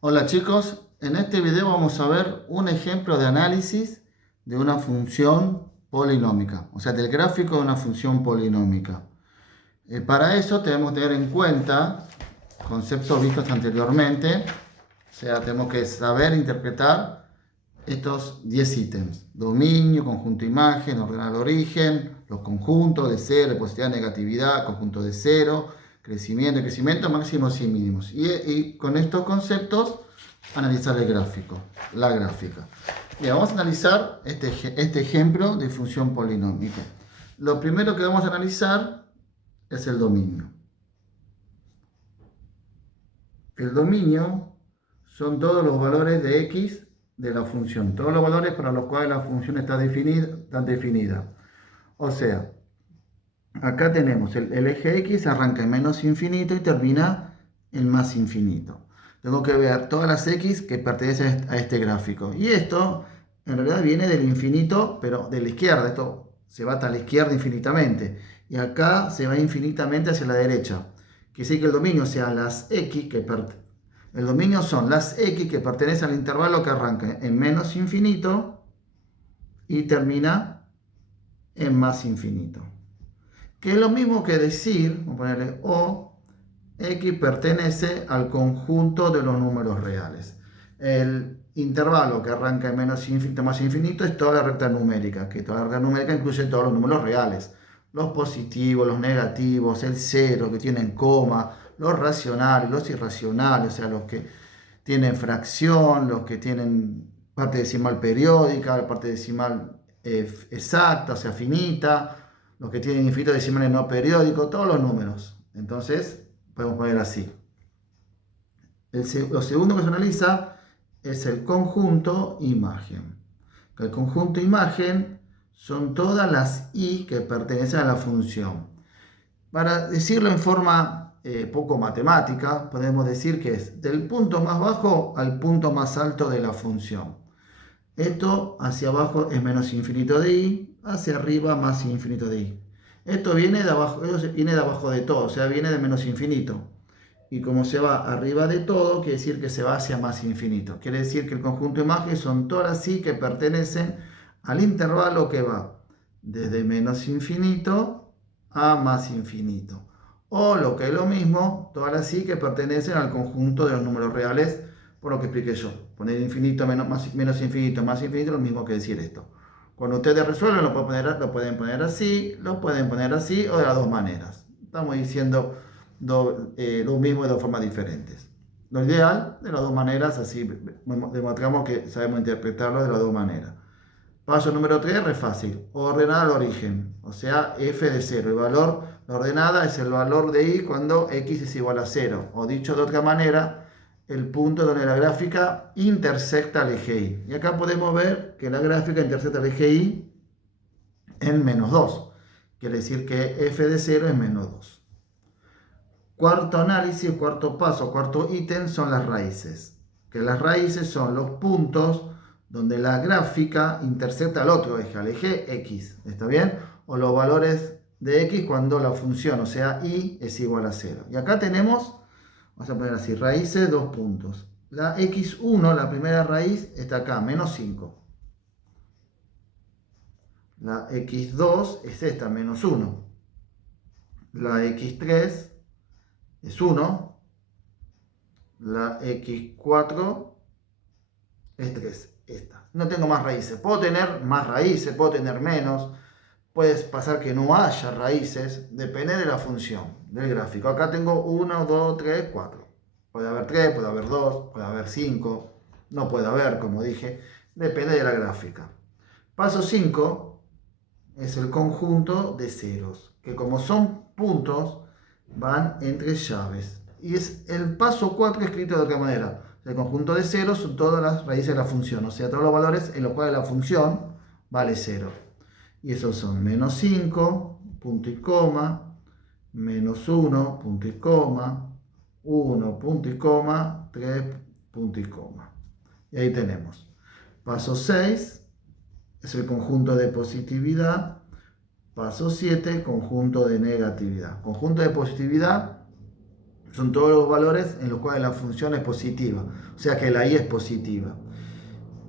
Hola chicos, en este video vamos a ver un ejemplo de análisis de una función polinómica, o sea, del gráfico de una función polinómica. Para eso tenemos que tener en cuenta conceptos vistos anteriormente, o sea, tenemos que saber interpretar estos 10 ítems: dominio, conjunto imagen, ordenal origen, los conjuntos de cero, positividad, negatividad, conjunto de cero, crecimiento, máximos y mínimos. Y con estos conceptos analizar el gráfico, la gráfica. Bien, vamos a analizar este ejemplo de función polinómica. Lo primero que vamos a analizar es el dominio. El dominio son todos los valores de x de la función, todos los valores para los cuales la función está definida. O sea, acá tenemos el eje x, arranca en menos infinito y termina en más infinito. Tengo que ver todas las x que pertenecen a este gráfico. Y esto en realidad viene del infinito, pero de la izquierda. Esto se va hasta la izquierda infinitamente. Y acá se va infinitamente hacia la derecha. Quiere decir que el dominio sea las x que el dominio son las x que pertenecen al intervalo que arranca en menos infinito y termina en más infinito. Que es lo mismo que decir, vamos a ponerle O, X pertenece al conjunto de los números reales. El intervalo que arranca en menos infinito más infinito es toda la recta numérica, que toda la recta numérica incluye todos los números reales. Los positivos, los negativos, el cero que tienen coma, los racionales, los irracionales, o sea, los que tienen fracción, los que tienen parte decimal periódica, parte decimal exacta, o sea, finita, los que tienen infinitos decimales no periódicos, todos los números. Entonces, podemos poner así. Lo segundo que se analiza es el conjunto imagen. El conjunto imagen son todas las i que pertenecen a la función. Para decirlo en forma poco matemática, podemos decir que es del punto más bajo al punto más alto de la función. Esto hacia abajo es menos infinito de i, hacia arriba más infinito de i. Esto viene de abajo de todo, o sea, viene de menos infinito. Y como se va arriba de todo, quiere decir que se va hacia más infinito. Quiere decir que el conjunto de imagen son todas las i que pertenecen al intervalo que va desde menos infinito a más infinito. O lo que es lo mismo, todas las i que pertenecen al conjunto de los números reales, por lo que expliqué yo. Poner infinito menos infinito más infinito, lo mismo que decir esto. Cuando ustedes resuelven, lo pueden poner así, lo pueden poner así o de las dos maneras. Estamos diciendo lo mismo de dos formas diferentes. Lo ideal, de las dos maneras, así demostramos que sabemos interpretarlo de las dos maneras. Paso número 3, re fácil. Ordenada al origen, o sea, f de 0. El valor, la ordenada es el valor de i cuando x es igual a 0. O dicho de otra manera, el punto donde la gráfica intersecta el eje y. Y acá podemos ver que la gráfica intersecta el eje y en menos 2. Quiere decir que f de 0 es menos 2. Cuarto análisis, cuarto paso, cuarto ítem son las raíces. Que las raíces son los puntos donde la gráfica intersecta al otro eje, al eje x. ¿Está bien? O los valores de x cuando la función, o sea, y es igual a 0. Y acá tenemos, vamos a poner así, raíces, dos puntos. La x1, la primera raíz, está acá, menos 5. La x2 es esta, menos 1. La x3 es 1. La x4 es 3. Esta. No tengo más raíces. Puedo tener más raíces, puedo tener menos. Puede pasar que no haya raíces. Depende de la función, del gráfico. Acá tengo 1, 2, 3, 4. Puede haber 3, puede haber 2, puede haber 5. No puede haber, como dije. Depende de la gráfica. Paso 5 es el conjunto de ceros. Que como son puntos, van entre llaves. Y es el paso 4 escrito de otra manera. El conjunto de ceros son todas las raíces de la función, o sea, todos los valores en los cuales la función vale 0. Y esos son menos 5, punto y coma, menos 1, punto y coma, 1, punto y coma, 3, punto y coma. Y ahí tenemos. Paso 6 es el conjunto de positividad. Paso 7, conjunto de negatividad. Conjunto de positividad son todos los valores en los cuales la función es positiva, o sea que la y es positiva.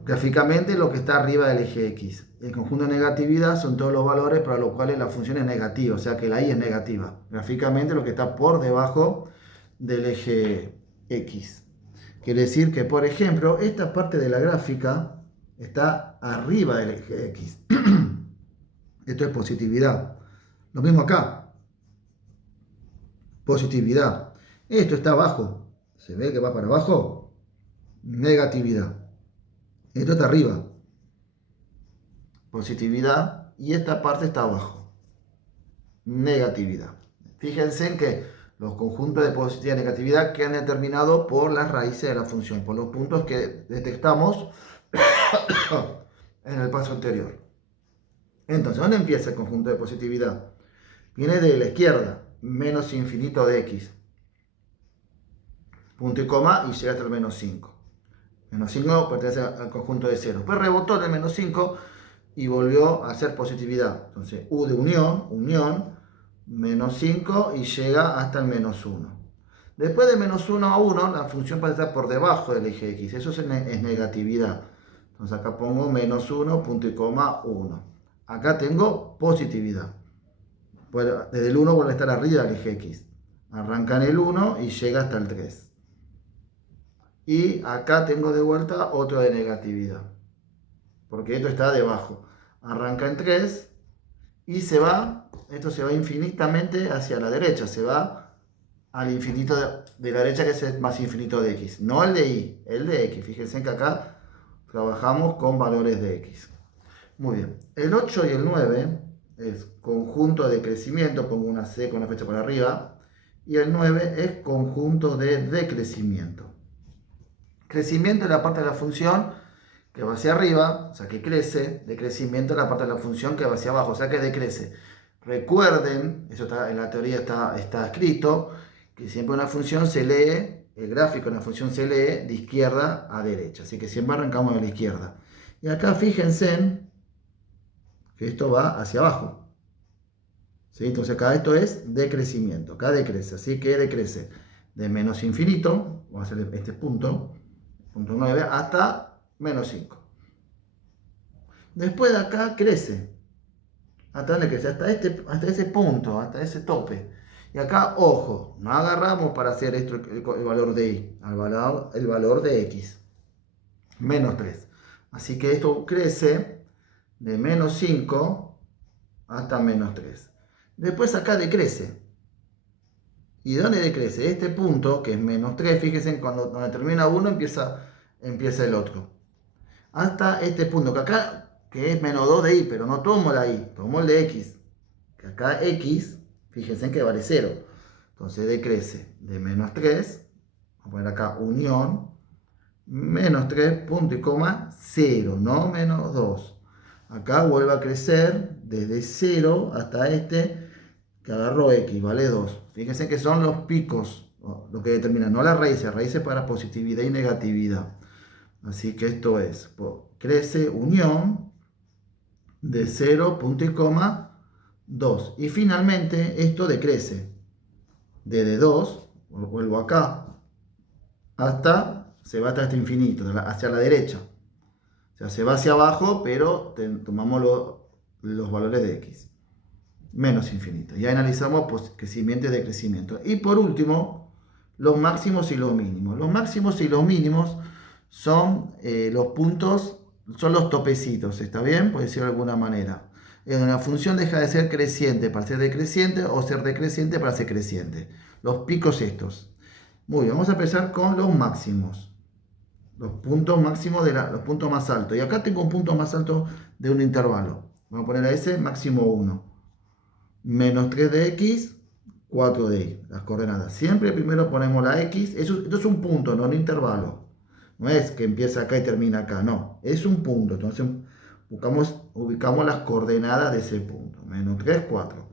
Gráficamente lo que está arriba del eje X. El conjunto de negatividad son todos los valores para los cuales la función es negativa, o sea que la y es negativa. Gráficamente lo que está por debajo del eje X. Quiere decir que, por ejemplo, esta parte de la gráfica está arriba del eje X. Esto es positividad. Lo mismo acá. Positividad. Esto está abajo. ¿Se ve que va para abajo? Negatividad. Esto está arriba. Positividad. Y esta parte está abajo. Negatividad. Fíjense en que los conjuntos de positividad y negatividad quedan determinados por las raíces de la función, por los puntos que detectamos en el paso anterior. Entonces, ¿dónde empieza el conjunto de positividad? Viene de la izquierda, menos infinito de x. Punto y coma y llega hasta el menos 5. Menos 5 pertenece al conjunto de 0. Después rebotó en el menos 5 y volvió a ser positividad. Entonces, u de unión, menos 5 y llega hasta el menos 1. Después de menos 1 a 1, la función puede estar por debajo del eje x. Eso es negatividad. Entonces acá pongo menos 1, punto y coma, 1. Acá tengo positividad. Desde el 1 vuelve a estar arriba del eje x. Arranca en el 1 y llega hasta el 3. Y acá tengo de vuelta otro de negatividad. Porque esto está debajo. Arranca en 3 y se va. Esto se va infinitamente hacia la derecha. Se va al infinito de la derecha, que es el más infinito de x. No el de y, el de x. Fíjense que acá trabajamos con valores de x. Muy bien. El 8 y el 9 es conjunto de crecimiento. Pongo una C con una flecha por arriba. Y el 9 es conjunto de decrecimiento. Crecimiento es la parte de la función que va hacia arriba, o sea que crece. Decrecimiento es la parte de la función que va hacia abajo, o sea que decrece. Recuerden, eso está, en la teoría está escrito, que siempre una función se lee, el gráfico de una función se lee de izquierda a derecha. Así que siempre arrancamos de la izquierda. Y acá fíjense que esto va hacia abajo. ¿Sí? Entonces acá esto es decrecimiento, acá decrece, así que decrece de menos infinito, vamos a hacer este punto 9, hasta menos 5. Después de acá crece. ¿Hasta dónde crece? Hasta ese punto, hasta ese tope. Y acá, ojo, no agarramos para hacer esto el valor de y, el valor de x. Menos 3. Así que esto crece de menos 5 hasta menos 3. Después acá decrece. ¿Y dónde decrece? Este punto, que es menos 3, fíjense, donde termina uno empieza el otro. Hasta este punto, que acá, que es menos 2 de y, pero no tomo la y, tomo el de x. Que acá x, fíjense que vale 0. Entonces decrece de menos 3, vamos a poner acá unión, menos 3, punto y coma, 0, no menos 2. Acá vuelve a crecer desde 0 hasta este, que agarró x, vale 2. Fíjense que son los picos, lo que determinan, no las raíces para positividad y negatividad. Así que esto es, crece unión de 0, punto y coma, 2. Y finalmente esto decrece desde 2, vuelvo acá, se va hasta este infinito, hacia la derecha. O sea, se va hacia abajo, pero tomamos los valores de x. Menos infinito. Ya analizamos crecimiento y decrecimiento. Y por último, los máximos y los mínimos. Los máximos y los mínimos son los puntos, son los topecitos, ¿está bien? Por decirlo de alguna manera. Una función deja de ser creciente para ser decreciente o ser decreciente para ser creciente. Los picos estos. Muy bien, vamos a empezar con los máximos. Los puntos máximos los puntos más altos. Y acá tengo un punto más alto de un intervalo. Vamos a poner a ese máximo 1. Menos 3 de x, 4 de y, las coordenadas. Siempre primero ponemos la x, esto es un punto, no un intervalo. No es que empieza acá y termina acá, no, es un punto. Entonces ubicamos las coordenadas de ese punto. Menos 3, 4.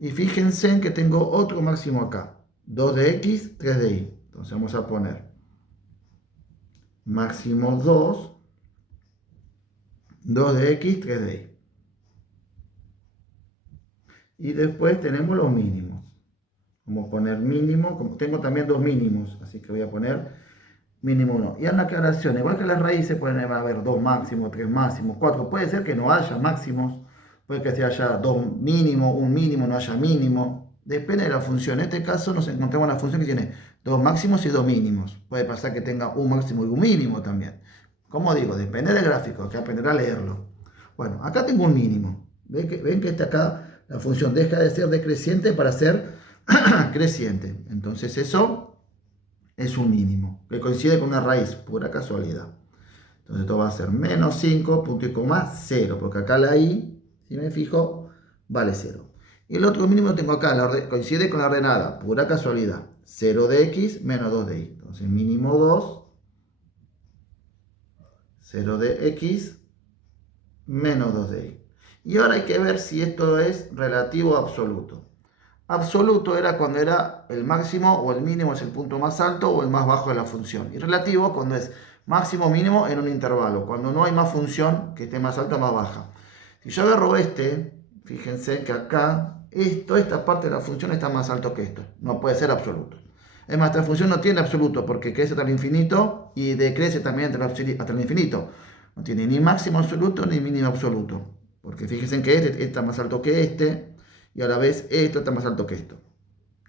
Y fíjense en que tengo otro máximo acá. 2 de x, 3 de y. Entonces vamos a poner máximo 2, 2 de x, 3 de y. Y después tenemos los mínimos. Vamos a poner mínimo, como tengo también dos mínimos, así que voy a poner mínimo 1. Y en la aclaración, igual que las raíces, pueden haber dos máximos, tres máximos, cuatro. Puede ser que no haya máximos, puede que haya dos mínimos, un mínimo, no haya mínimo. Depende de la función. En este caso nos encontramos una función que tiene dos máximos y dos mínimos. Puede pasar que tenga un máximo y un mínimo también. Como digo, depende del gráfico, hay que aprender a leerlo. Bueno, acá tengo un mínimo. Ven que acá la función deja de ser decreciente para ser creciente. Entonces eso es un mínimo, que coincide con una raíz, pura casualidad. Entonces esto va a ser menos 5, punto y coma, 0, porque acá la i, si me fijo, vale 0. Y el otro mínimo lo tengo acá, coincide con la ordenada, pura casualidad. 0 de x menos 2 de y. Entonces mínimo 2, 0 de x menos 2 de y. Y ahora hay que ver si esto es relativo o absoluto. Absoluto era cuando era el máximo o el mínimo es el punto más alto o el más bajo de la función. Y relativo cuando es máximo o mínimo en un intervalo, cuando no hay más función que esté más alta o más baja. Si yo agarro fíjense que acá, esta parte de la función está más alto que esto. No puede ser absoluto. Es más, esta función no tiene absoluto porque crece hasta el infinito y decrece también hasta el infinito. No tiene ni máximo absoluto ni mínimo absoluto. Porque fíjense que este está más alto que este y a la vez esto está más alto que esto.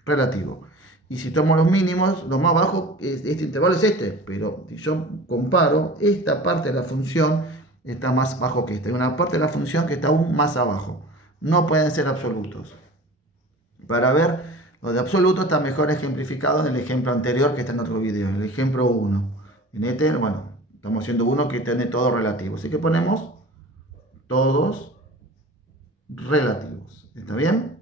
Relativo. Y si tomo los mínimos, lo más bajo, este intervalo es este. Pero si yo comparo, esta parte de la función está más bajo que esta. Hay una parte de la función que está aún más abajo. No pueden ser absolutos. Para ver, lo de absoluto está mejor ejemplificado en el ejemplo anterior que está en otro video, en el ejemplo 1. En este, bueno, estamos haciendo uno que tiene todo relativo. Así que ponemos todos relativos. ¿Está bien?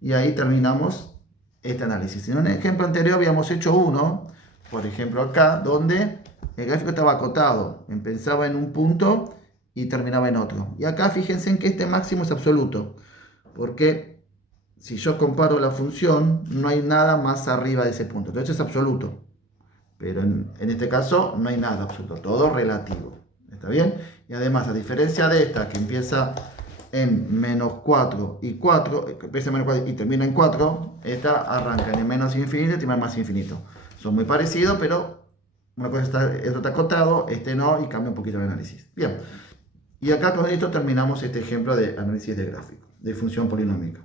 Y ahí terminamos este análisis. En un ejemplo anterior habíamos hecho uno, por ejemplo acá, donde el gráfico estaba acotado. Empezaba en un punto y terminaba en otro. Y acá fíjense en que este máximo es absoluto, porque si yo comparo la función, no hay nada más arriba de ese punto. Entonces es absoluto. Pero en este caso no hay nada absoluto, todo relativo. ¿Está bien? Y además, a diferencia de esta que empieza en menos 4 y 4, que empieza en menos 4 y termina en 4, esta arranca en menos infinito y termina en más infinito. Son muy parecidos, pero una cosa está, esto está acotado, este no, y cambia un poquito el análisis. Bien, y acá con esto terminamos este ejemplo de análisis de gráfico, de función polinómica.